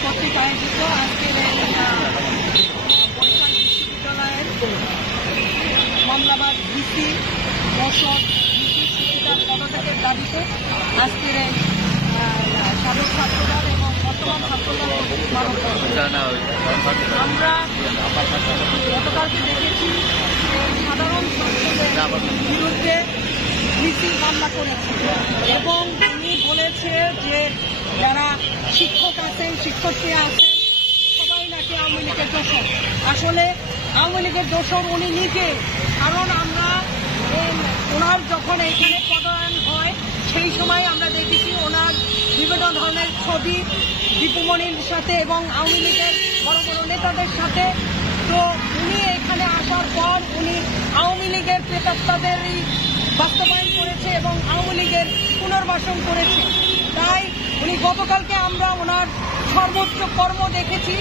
কর্তৃক আয়োজিত আজকের বরিশাল বিশ্ববিদ্যালয়ের মামলাবাদ ভিসি দর্শক ভিসি সুচিতার পদত্যাগের দাবিতে আজকের সাবেক ছাত্রদল এবং বর্তমান ছাত্রদল আমরা গতকালকে দেখেছি সাধারণ ছাত্রদের বিরুদ্ধে ভিসি মামলা করেছে এবং তিনি বলেছে যে যারা শিক্ষক আছেন শিক্ষার্থী আছেন সবাই নাকি আওয়ামী লীগের দোষর। আসলে আওয়ামী লীগের দোষর উনি নিজে, কারণ আমরা ওনার যখন এখানে পদায়ন হয় সেই সময় আমরা দেখেছি ওনার বিভিন্ন ধরনের ছবি দীপুমণির সাথে এবং আওয়ামী লীগের বড় বড় নেতাদের সাথে। তো উনি এখানে আসার পর উনি আওয়ামী লীগের প্রেতাত্মাদেরই বাস্তবায়ন করেছে এবং আওয়ামী লীগের পুনর্বাসন করেছে। তাই উনি গতকালকে আমরা ওনার সর্বোচ্চ কর্ম দেখেছি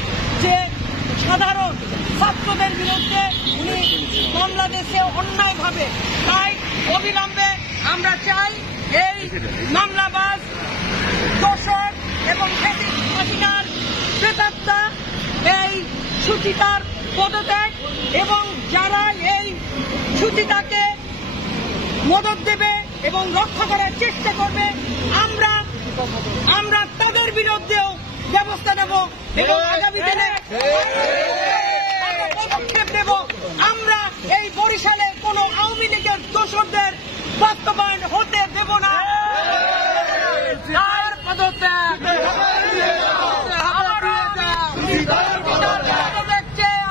যে সাধারণ ছাত্রদের বিরুদ্ধে উনি বাংলাদেশে অন্যায়ভাবে। তাই অবিলম্বে আমরা চাই এই মামলাবাজ দোষর এবং হাসিনার প্রেতাত্মা এই সুচিতার পদত্যাগ এবং যারা এই সুচিতাকে মদত দেবে এবং রক্ষা করার চেষ্টা করবে আমরা তাদের বিরুদ্ধেও ব্যবস্থা নেব এবং আগামী দিনে পদক্ষেপ নেব। আমরা এই বরিশালে কোন আওয়ামী লীগের দোষরদের বাস্তবায়ন হতে দেব না।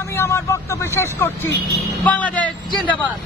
আমি আমার বক্তব্য শেষ করছি। বাংলাদেশ জিন্দাবাদ।